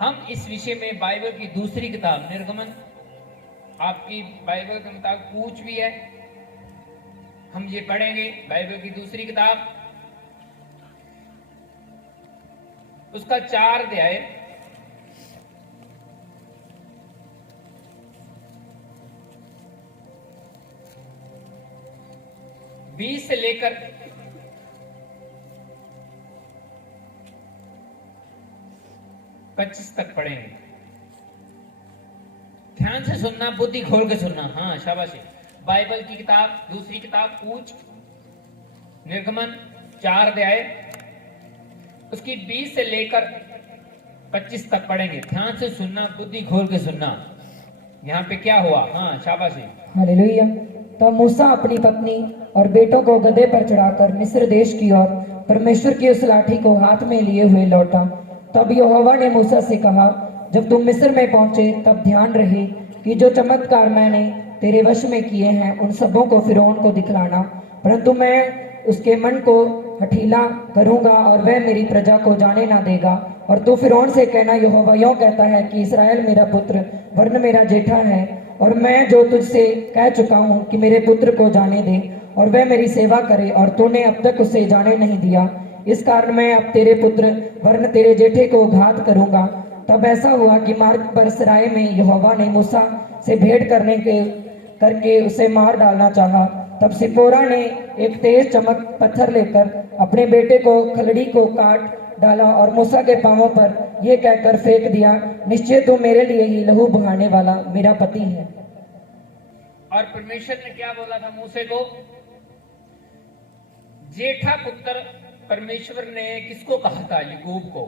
हम इस विषय में बाइबल की दूसरी किताब निर्गमन, आपकी बाइबल के मुताबिक पूछ भी है, हम ये पढ़ेंगे। बाइबल की दूसरी किताब, उसका 4 अध्याय, बीस से लेकर 25 तक पढ़ेंगे। ध्यान से सुनना, बुद्धि खोल के सुनना। हाँ, शाबाश। बाइबल की किताब, दूसरी किताब पूछ, निर्गमन 4 अध्याय, उसकी 20 से लेकर 25 तक पढ़ेंगे। ध्यान से सुनना, बुद्धि खोल के सुनना। यहाँ पे क्या हुआ? हाँ, शाबाश। हालेलुया। तब मूसा अपनी पत्नी और बेटों को गधे पर चढ़ाकर मिस्र देश की ओर परमेश्वर की उस लाठी को हाथ में लिए हुए लौटा। तब यहोवा ने मूसा से कहा, जब तुम मिस्र में पहुंचे तब ध्यान रहे कि जो चमत्कार मैंने तेरे वश में किए हैं उन सबों को फिरौन को दिखलाना, परंतु मैं उसके मन को हठीला करूंगा और वह मेरी प्रजा को जाने ना देगा। और तू फिरौन से कहना, यहोवा यों कहता है कि इस्राएल मेरा पुत्र वर्ण मेरा जेठा है, और मैं जो तुझसे कह चुका हूँ कि मेरे पुत्र को जाने दे और वह मेरी सेवा करे, और तूने अब तक उसे जाने नहीं दिया, इस कारण मैं अब तेरे पुत्र वर्ण तेरे जेठे को घात करूंगा। तब ऐसा हुआ कि मार्ग पर सराय में यहोवा ने मूसा से भेंट करके उसे मार डालना चाहा। तब सिपोरा ने एक तेज चमक पत्थर लेकर अपने बेटे को खलड़ी को काट डाला और मूसा के पांवों पर यह कहकर फेंक दिया, निश्चय तू मेरे लिए ही लहू बहाने वाला मेरा पति है। और परमेश्वर ने क्या बोला था मूसे को? जेठा पुत्र परमेश्वर ने किसको कहा था? याकूब को।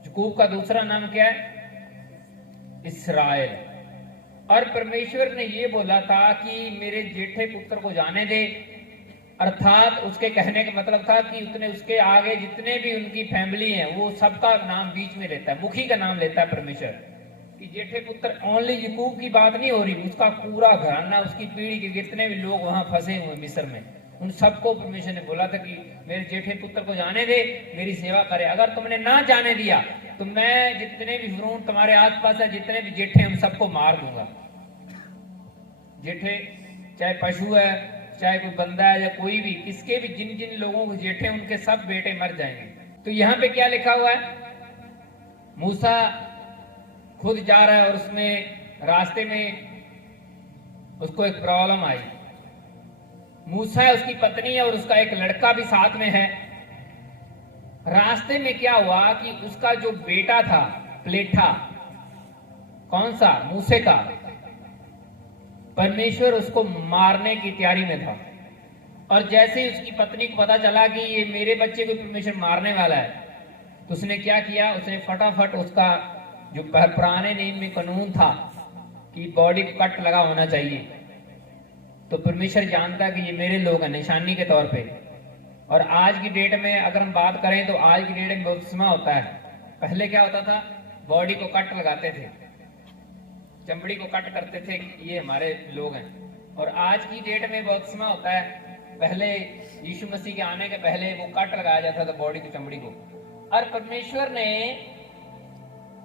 याकूब का दूसरा नाम क्या है? इस्राएल। और परमेश्वर ने यह बोला था कि मेरे जेठे पुत्र को जाने दे, अर्थात उसके कहने का मतलब था कि उसके आगे जितने भी उनकी फैमिली है वो सबका नाम बीच में लेता है, मुखी का नाम लेता है परमेश्वर। कि जेठे पुत्र ओनली याकूब की बात नहीं हो रही, उसका पूरा घराना, उसकी पीढ़ी के जितने भी लोग वहां फंसे हुए मिस्र में, उन सबको परमेश्वर ने बोला था कि मेरे जेठे पुत्र को जाने दे, मेरी सेवा करे। अगर तुमने ना जाने दिया तो मैं जितने भी फिरौन तुम्हारे आसपास है, जितने भी जेठे, हम सबको मार दूंगा। जेठे चाहे पशु है, चाहे कोई बंदा है, या कोई भी, किसके भी जिन जिन लोगों को जेठे उनके सब बेटे मर जाएंगे। तो यहाँ पे क्या लिखा हुआ है? मूसा खुद जा रहा है और उसमें रास्ते में उसको एक प्रॉब्लम आई। मूसा है, उसकी पत्नी है और उसका एक लड़का भी साथ में है। रास्ते में क्या हुआ कि उसका जो बेटा था प्लेठा, कौन सा? मूसे का, परमेश्वर उसको मारने की तैयारी में था। और जैसे ही उसकी पत्नी को पता चला कि ये मेरे बच्चे को परमेश्वर मारने वाला है, तो उसने क्या किया? उसने फटाफट उसका जो पुराने नियम में कानून था कि बॉडी को कट लगा होना चाहिए, तो परमेश्वर जानता कि ये मेरे लोग हैं निशानी के तौर पे। और आज की डेट में अगर हम बात करें तो आज की डेट में बपतिस्मा होता है। पहले क्या होता था? बॉडी को कट लगाते थे, चमड़ी को कट करते थे, ये हमारे लोग हैं। और आज की डेट में बपतिस्मा होता है। पहले यीशु मसीह के आने के पहले वो कट लगाया जाता था बॉडी की चमड़ी को। और परमेश्वर ने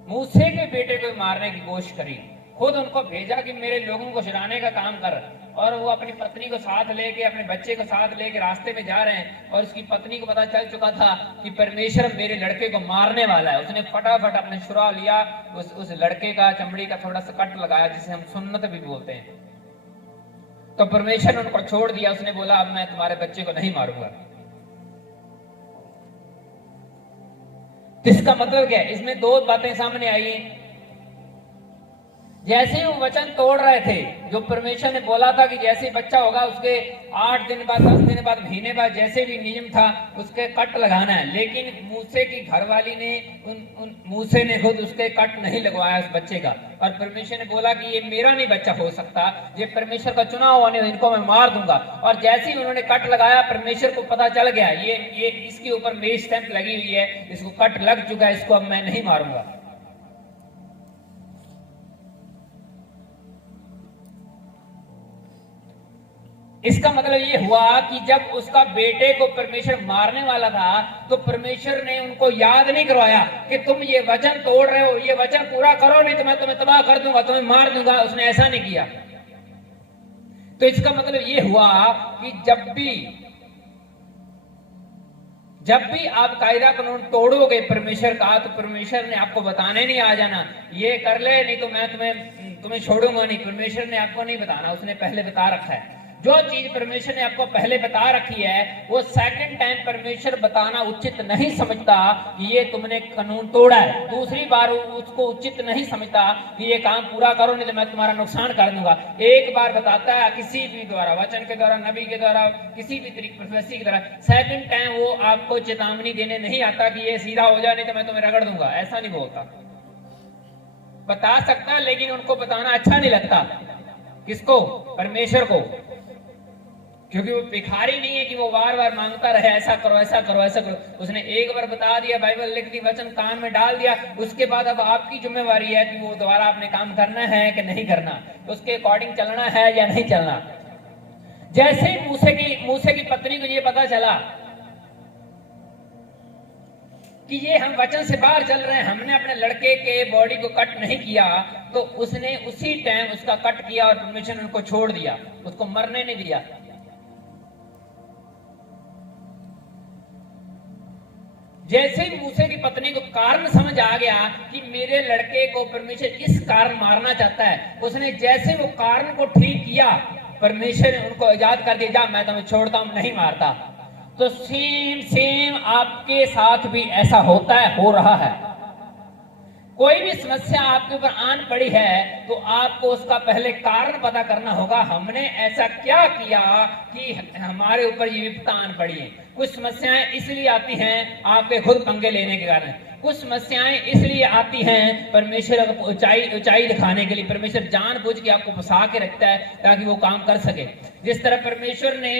मूसे के बेटे को मारने की कोशिश करी, खुद उनको भेजा कि मेरे लोगों को छुड़ाने का काम कर। और वो अपनी पत्नी को साथ लेके, अपने बच्चे को साथ लेके रास्ते में जा रहे हैं, और उसकी पत्नी को पता चल चुका था कि परमेश्वर मेरे लड़के को मारने वाला है। उसने फटाफट अपने छुरा लिया, उस लड़के का चमड़ी का थोड़ा सा कट लगाया, जिसे हम सुन्नत भी बोलते हैं। तो परमेश्वर ने उनको छोड़ दिया। उसने बोला अब मैं तुम्हारे बच्चे को नहीं मारूंगा। इसका मतलब क्या है? इसमें दो बातें सामने आई। जैसे ही वो वचन तोड़ रहे थे, जो परमेश्वर ने बोला था कि जैसे बच्चा होगा उसके 8 दिन बाद, 10 दिन बाद, महीने बाद, जैसे भी नियम था उसके कट लगाना है। लेकिन मूसे की घरवाली ने मूसे ने खुद उसके कट नहीं लगवाया उस बच्चे का। और परमेश्वर ने बोला कि ये मेरा नहीं बच्चा हो सकता, ये परमेश्वर का चुना हुआ नहीं, इनको मैं मार दूंगा। और जैसे ही उन्होंने कट लगाया, परमेश्वर को पता चल गया ये इसके ऊपर मेरी स्टैंप लगी हुई है, इसको कट लग चुका है, इसको अब मैं नहीं मारूंगा। इसका मतलब ये हुआ कि जब उसका बेटे को परमेश्वर मारने वाला था तो परमेश्वर ने उनको याद नहीं करवाया कि तुम ये वचन तोड़ रहे हो, ये वचन पूरा करो नहीं तो मैं तुम्हें तबाह कर दूंगा, तुम्हें मार दूंगा। उसने ऐसा नहीं किया। तो इसका मतलब ये हुआ कि जब भी आप कायदा कानून तोड़ोगे परमेश्वर का, तो परमेश्वर ने आपको बताने नहीं आ जाना ये कर ले, नहीं तो मैं तुम्हें छोड़ूंगा नहीं। परमेश्वर ने आपको नहीं बताना, उसने पहले बता रखा है। जो चीज परमेश्वर ने आपको पहले बता रखी है वो सेकंड टाइम परमेश्वर बताना उचित नहीं समझता कि ये तुमने कानून तोड़ा है। दूसरी बार उसको उचित नहीं समझता कि ये काम पूरा करो नहीं तो मैं तुम्हारा नुकसान कर दूंगा। एक बार बताता है किसी भी द्वारा, वचन के द्वारा, नबी के द्वारा, किसी भी तरीके प्रोफेसी के द्वारा। सेकंड टाइम वो आपको चेतावनी देने नहीं आता कि ये सीधा हो जाए नहीं तो मैं तुम्हें रगड़ दूंगा, ऐसा नहीं बोलता। बता सकता लेकिन उनको बताना अच्छा नहीं लगता। किसको? परमेश्वर को। क्योंकि वो भिखारी नहीं है कि वो बार बार मांगता रहे ऐसा करो ऐसा करो ऐसा करो। उसने एक बार बता दिया, बाइबल लिख दी, वचन कान में डाल दिया, उसके बाद अब आपकी जिम्मेवारी है कि वो दोबारा आपने काम करना है कि नहीं करना, उसके अकॉर्डिंग चलना है या नहीं चलना। जैसे ही मूसे की पत्नी को ये पता चला कि ये हम वचन से बाहर चल रहे हैं, हमने अपने लड़के के बॉडी को कट नहीं किया, तो उसने उसी टाइम उसका कट किया और परमेश्वर ने उनको छोड़ दिया, उसको मरने नहीं दिया। जैसे ही मूसे की पत्नी को कारण समझ आ गया कि मेरे लड़के को परमेश्वर इस कारण मारना चाहता है, उसने जैसे वो कारण को ठीक किया, परमेश्वर ने उनको आजाद कर दिया, जा मैं तुम्हें छोड़ता हूं, नहीं मारता। तो सेम आपके साथ भी ऐसा होता है, हो रहा है। कोई भी समस्या आपके ऊपर आन पड़ी है तो आपको उसका पहले कारण पता करना होगा, हमने ऐसा क्या किया कि हमारे ऊपर ये विपत्ता आन पड़ी है। कुछ समस्याएं इसलिए आती हैं आपके खुद पंगे लेने के कारण, कुछ समस्याएं इसलिए आती हैं परमेश्वर ऊंचाई दिखाने के लिए। परमेश्वर जानबूझ के आपको फंसा के रखता है ताकि वो काम कर सके। जिस तरह परमेश्वर ने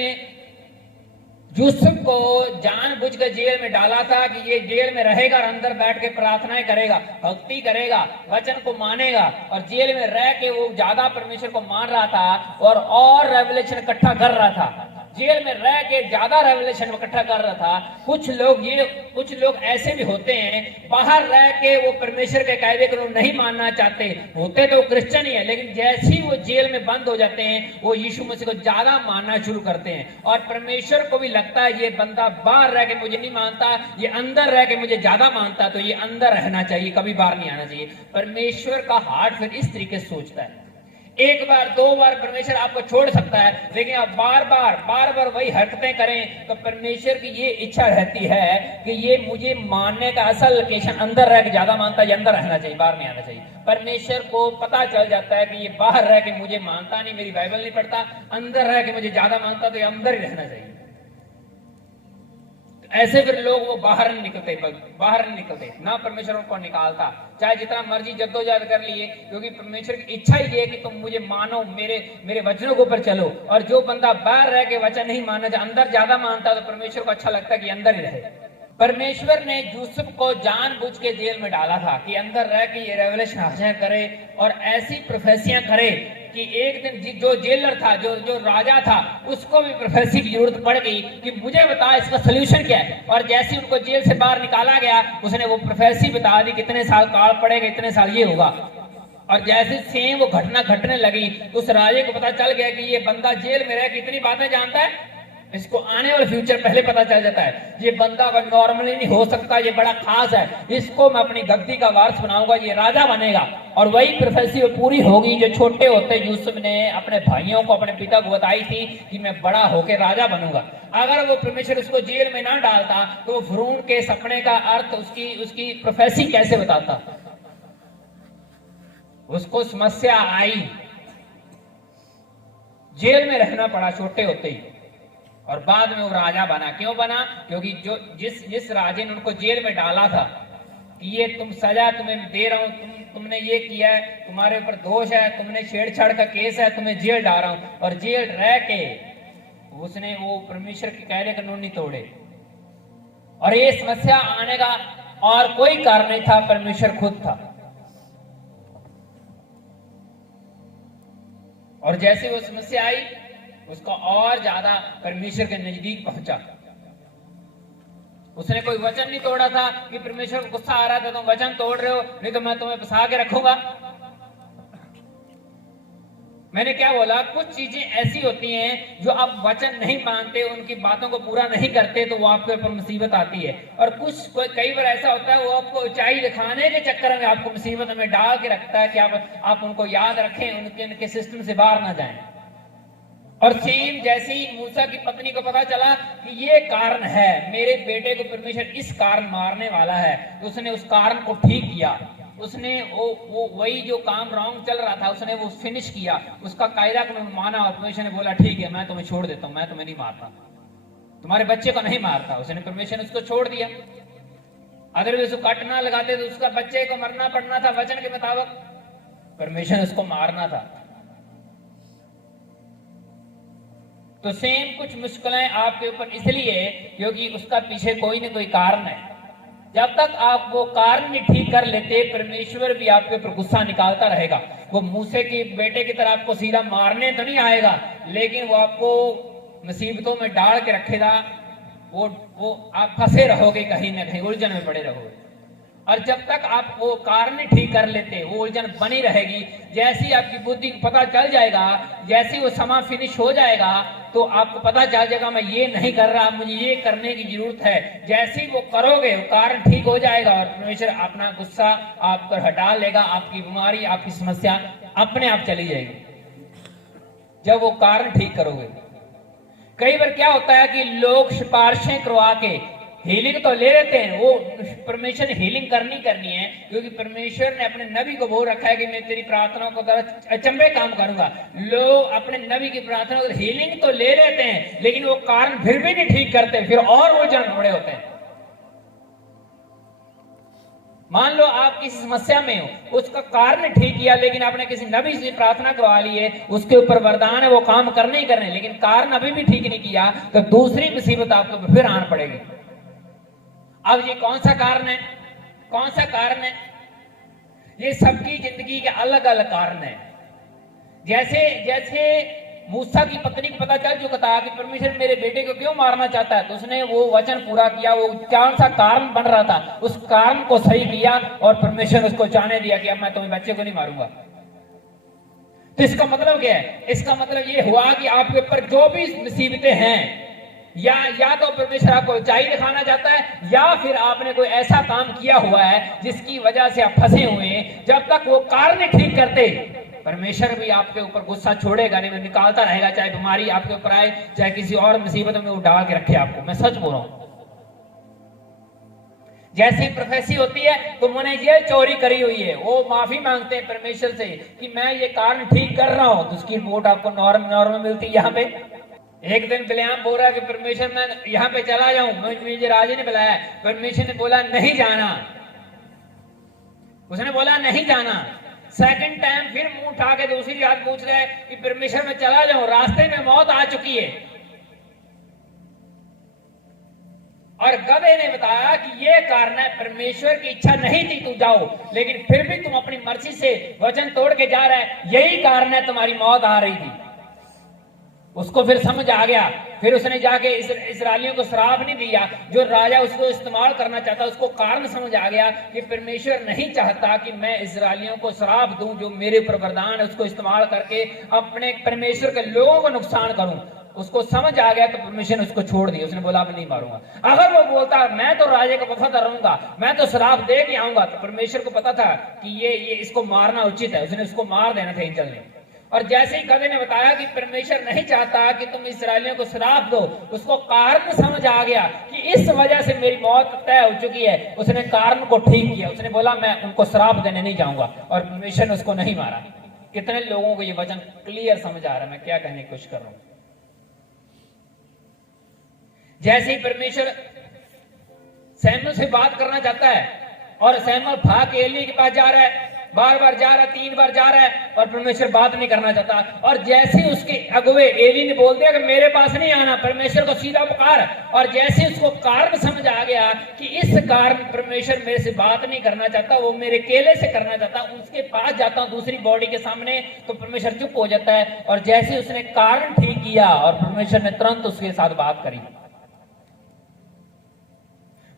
यूसुफ को जानबूझ कर जेल में डाला था कि ये जेल में रहेगा और अंदर बैठ के प्रार्थनाएं करेगा, भक्ति करेगा, वचन को मानेगा, और जेल में रह के वो ज्यादा परमेश्वर को मान रहा था और रेवलेशन इकट्ठा कर रहा था। जेल में रह के ज्यादा रेवलेशन इकट्ठा कर रहा था। कुछ लोग ऐसे भी होते हैं, बाहर रह के वो परमेश्वर के कायदे कानून नहीं मानना चाहते, होते तो क्रिश्चियन ही है, लेकिन जैसे ही वो जेल में बंद हो जाते हैं वो यीशु मसीह को ज्यादा मानना शुरू करते हैं। और परमेश्वर को भी लगता है ये बंदा बाहर रह के मुझे नहीं मानता, ये अंदर रह के मुझे ज्यादा मानता, तो ये अंदर रहना चाहिए, कभी बाहर नहीं आना चाहिए। परमेश्वर का हार्ट फिर इस तरीके से सोचता है। एक बार दो बार परमेश्वर आपको छोड़ सकता है, लेकिन आप बार बार वही हरकतें करें तो परमेश्वर की ये इच्छा रहती है कि ये मुझे मानने का असल लोकेशन अंदर रह के ज्यादा मानता है, ये अंदर रहना चाहिए, बाहर नहीं आना चाहिए। परमेश्वर को पता चल जाता है कि ये बाहर रह के मुझे मानता नहीं, मेरी बाइबल नहीं पढ़ता, अंदर रह के मुझे ज्यादा मानता, तो ये अंदर ही रहना चाहिए। ऐसे फिर लोग वो बाहर नहीं निकलते, ना परमेश्वर उनको निकालता, चाहे जितना मर्जी जद्दोजहद कर लिए, क्योंकि परमेश्वर की इच्छा ही है कि तुम मुझे मानो, मेरे वचनों के ऊपर चलो। और जो बंदा बाहर रह के वचन नहीं मानना, अंदर ज्यादा मानता, तो परमेश्वर को अच्छा लगता है कि अंदर ही रहे। परमेश्वर ने यूसुफ को जानबूझ के जेल में डाला था कि अंदर रह के ये रेवलेशन हासिल करे और ऐसी प्रोफेसियां करे कि एक दिन जो जेलर था, जो राजा था, उसको भी प्रोफेसी की जरूरत पड़ गई कि मुझे बता इसका सोल्यूशन क्या है। और जैसे उनको जेल से बाहर निकाला गया, उसने वो प्रोफेसी बता दी, कितने साल काल पड़ेगा, इतने साल ये होगा। और जैसे सेम वो घटना घटने लगी, उस राजे को पता चल गया कि ये बंदा जेल में रह के इतनी बातें जानता है, इसको आने वाला फ्यूचर पहले पता चल जाता है। ये बंदा नॉर्मली नहीं हो सकता, ये बड़ा खास है, इसको मैं अपनी गद्दी का वारिस बनाऊंगा, ये राजा बनेगा। और वही प्रोफेसी पूरी होगी जो छोटे होते यूसुफ ने अपने भाइयों को, अपने पिता को बताई थी कि मैं बड़ा होकर राजा बनूंगा। अगर वो परमेश्वर उसको जेल में ना डालता तो भ्रूण के सपने का अर्थ, उसकी प्रोफेसी कैसे बताता। उसको समस्या आई, जेल में रहना पड़ा छोटे होते ही, और बाद में वो राजा बना। क्यों बना? क्योंकि जिस राजे ने उनको जेल में डाला था कि ये तुम सजा तुम्हें दे रहा हूं, तुमने ये किया है, तुम्हारे ऊपर दोष है, तुमने छेड़छाड़ का केस है, तुम्हें जेल डाल रहा हूं, और जेल रह के उसने वो परमेश्वर के कायदे कानून नहीं तोड़े। और ये समस्या आने का और कोई कारण नहीं था, परमेश्वर खुद था। और जैसे वो समस्या आई, उसको और ज्यादा परमेश्वर के नजदीक पहुंचा। उसने कोई वचन नहीं तोड़ा था कि परमेश्वर को गुस्सा आ रहा था तुम वचन तोड़ रहे हो, नहीं तो मैं तुम्हें फंसा के रखूंगा। मैंने क्या बोला, कुछ चीजें ऐसी होती हैं जो आप वचन नहीं मानते, उनकी बातों को पूरा नहीं करते तो वो आपके ऊपर मुसीबत आती है। और कई बार ऐसा होता है वो आपको ऊंचाई दिखाने के चक्कर में आपको मुसीबत में डाल के रखता है कि आप उनको याद रखें, उनके सिस्टम से बाहर ना जाएं। और सेम जैसे ही मूसा की पत्नी को पता चला कि ये कारण है, मेरे बेटे को परमेश्वर इस कारण मारने वाला है, तो उसने उस कारण को ठीक किया। उसने वो वही जो काम रॉन्ग चल रहा था उसने वो फिनिश किया, उसका कायदा को माना और परमेश्वर ने बोला ठीक है मैं तुम्हें छोड़ देता हूं, मैं तुम्हें नहीं मारता, तुम्हारे बच्चे को नहीं मारता। उसने परमेश्वर ने उसको छोड़ दिया। अगर वे उसको काटना लगाते तो उसका बच्चे को मरना पड़ना था वचन के मुताबिक, परमेश्वर ने उसको मारना था। तो सेम कुछ मुश्किलें आपके ऊपर इसलिए क्योंकि उसका पीछे कोई ना कोई कारण है। जब तक आप वो कारण नहीं ठीक कर लेते परमेश्वर भी आपके ऊपर गुस्सा निकालता रहेगा। वो मूसे के बेटे की तरह आपको सीधा मारने तो नहीं आएगा, लेकिन वो आपको मुसीबतों में डाल के रखेगा। वो आप फंसे रहोगे, कहीं ना कहीं उलझन में पड़े रहोगे। और जब तक आप वो कारण नहीं ठीक कर लेते वो उलझन बनी रहेगी। जैसे ही आपकी बुद्धि को पता चल जाएगा, जैसे ही वो समा फिनिश हो जाएगा तो आपको पता चल जाएगा मैं ये नहीं कर रहा, मुझे ये करने की जरूरत है। जैसे ही वो करोगे वो कारण ठीक हो जाएगा और परमेश्वर अपना गुस्सा आप पर हटा लेगा, आपकी बीमारी आपकी समस्या अपने आप चली जाएगी जब वो कारण ठीक करोगे। कई बार क्या होता है कि लोग सिफारिशें करवा के हीलिंग तो ले लेते हैं, वो परमेश्वर ने हीलिंग करनी है क्योंकि परमेश्वर ने अपने नबी को बोल रखा है कि मैं तेरी प्रार्थनाओं को अचंभे काम करूंगा। लोग अपने नबी की प्रार्थना को हीलिंग तो ले लेते हैं लेकिन वो कारण फिर भी नहीं ठीक करते, फिर और वो जान पड़े होते हैं। मान लो आप किसी समस्या में हो, उसका कारण ठीक किया लेकिन आपने किसी नबी से प्रार्थना करवा ली है, उसके ऊपर वरदान है वो काम करने ही करने, लेकिन कारण अभी भी ठीक नहीं किया तो दूसरी मुसीबत आपके ऊपर फिर आन पड़ेगी। अब ये कौन सा कारण है? कौन सा कारण है? ये सबकी जिंदगी के अलग अलग कारण है। जैसे मूसा की पत्नी को पता चल चुका था कि परमेश्वर मेरे बेटे को क्यों मारना चाहता है, तो उसने वो वचन पूरा किया। वो कौन सा कारण बन रहा था, उस कारण को सही किया और परमेश्वर उसको जाने दिया कि अब मैं तुम्हें बच्चे को नहीं मारूंगा। तो इसका मतलब क्या है? इसका मतलब ये हुआ कि आपके ऊपर जो भी मुसीबतें हैं या तो परमेश्वर आपको ऊंचाई दिखाना चाहता है या फिर आपने कोई ऐसा काम किया हुआ है जिसकी वजह से आप फंसे हुए हैं। जब तक वो कारण ठीक करते परमेश्वर भी आपके ऊपर गुस्सा छोड़ेगा नहीं, निकालता रहेगा। चाहे बीमारी आपके ऊपर आए, चाहे किसी और मुसीबत में वो डाल के रखे आपको। मैं सच बोल रहा हूं। जैसी प्रोफेसी होती है तो मैंने ये चोरी करी हुई है, वो माफी मांगते हैं परमेश्वर से कि मैं ये कारण ठीक कर रहा हूं, तो उसकी रिपोर्ट आपको नॉर्मल मिलती है। यहाँ पे एक दिन बिलियाम बोल रहा कि परमेश्वर मैं यहाँ पे चला जाऊं, मुझे राजे ने बुलाया। परमेश्वर ने बोला नहीं जाना, उसने बोला नहीं जाना। सेकंड टाइम फिर मुंह उठा के दूसरी बात पूछ रहा है कि परमेश्वर मैं चला जाऊं, रास्ते में मौत आ चुकी है। और गधे ने बताया कि ये कारण है, परमेश्वर की इच्छा नहीं थी तू जाओ, लेकिन फिर भी तुम अपनी मर्जी से वचन तोड़ के जा रहा है, यही कारण है तुम्हारी मौत आ रही थी। उसको फिर समझ आ गया। फिर उसने जाके इस्राएलियों को श्राप नहीं दिया, जो राजा उसको इस्तेमाल करना चाहता, उसको कारण समझ आ गया कि परमेश्वर नहीं चाहता कि मैं इस्राएलियों को श्राप दूं, जो मेरे ऊपर वरदान है उसको इस्तेमाल करके अपने परमेश्वर के लोगों को नुकसान करूं। उसको समझ आ गया तो परमेश्वर ने उसको छोड़ दिया। उसने बोला मैं नहीं मारूंगा। अगर वो बोलता मैं तो राजे का वफादार रहूंगा, मैं तो श्राप दे के आऊंगा, तो परमेश्वर को पता था कि ये इसको मारना उचित है, उसने उसको मार देना था एंजल ने। और जैसे ही गधे ने बताया कि परमेश्वर नहीं चाहता कि तुम इस्राएलियों को श्राप दो, उसको कारण समझ आ गया कि इस वजह से मेरी मौत तय हो चुकी है। उसने कारण को ठीक किया, उसने बोला मैं उनको श्राप देने नहीं जाऊंगा, और परमेश्वर ने उसको नहीं मारा। कितने लोगों को ये वचन क्लियर समझ आ रहा है मैं क्या कहने की कोशिश कर रहा हूं। जैसे ही परमेश्वर सैमुअल से बात करना चाहता है और सैमुअल भाग के एली के पास जा रहा है, बार बार जा रहा है, 3 बार जा रहा है और परमेश्वर बात नहीं करना चाहता। और जैसे ही उसके अगुवे एली ने बोल दिया कि मेरे पास नहीं आना, परमेश्वर को सीधा पुकार, और जैसे उसको कारण समझ आ गया कि इस कारण परमेश्वर मेरे से बात नहीं करना चाहता, वो मेरे केले से करना चाहता, उसके पास जाता हूं दूसरी बॉडी के सामने, तो परमेश्वर चुप हो जाता है। और जैसे उसने कारण ठीक किया और परमेश्वर ने तुरंत उसके साथ बात करी।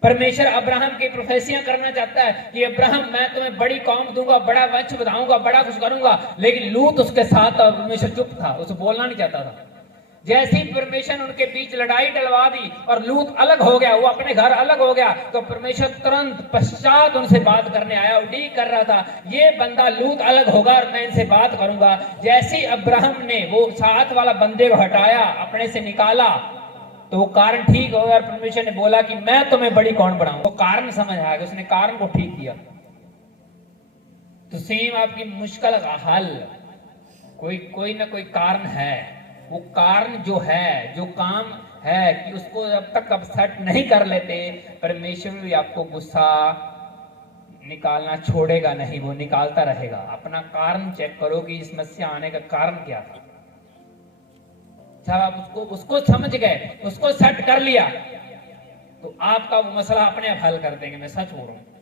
परमेश्वर अब्राहम की प्रोफेसियां करना चाहता है कि अब्राहम मैं तुम्हें बड़ी कौम दूंगा, बड़ा वंश बढ़ाऊंगा, बड़ा कुछ करूंगा, लेकिन लूत उसके साथ और परमेश्वर चुप था, उसे बोलना नहीं चाहता था। जैसे ही परमेश्वर उनके बीच लड़ाई डलवा दी और लूत अलग हो गया, वो अपने घर अलग हो गया, तो परमेश्वर तुरंत पश्चात उनसे बात करने आया। उड़ीक कर रहा था ये बंदा लूत अलग होगा और मैं इनसे बात करूंगा। जैसे ही अब्राहम ने वो साथ वाला बंदे को हटाया, अपने से निकाला, तो वो कारण ठीक हो गया और परमेश्वर ने बोला कि मैं तुम्हें बड़ी कौन बनाऊं। तो कारण समझ आ गया, उसने कारण को ठीक किया। तो सेम आपकी मुश्किल का हल कोई ना कोई कारण है। वो कारण जो है, जो काम है कि उसको जब तक आप सेट नहीं कर लेते, परमेश्वर भी आपको गुस्सा निकालना छोड़ेगा नहीं, वो निकालता रहेगा। अपना कारण चेक करो कि इस समस्या आने का कारण क्या था। जब आप उसको समझ गए, उसको सेट कर लिया, तो आपका वो मसला अपने आप हल कर देंगे। मैं सच बोल रहा हूं।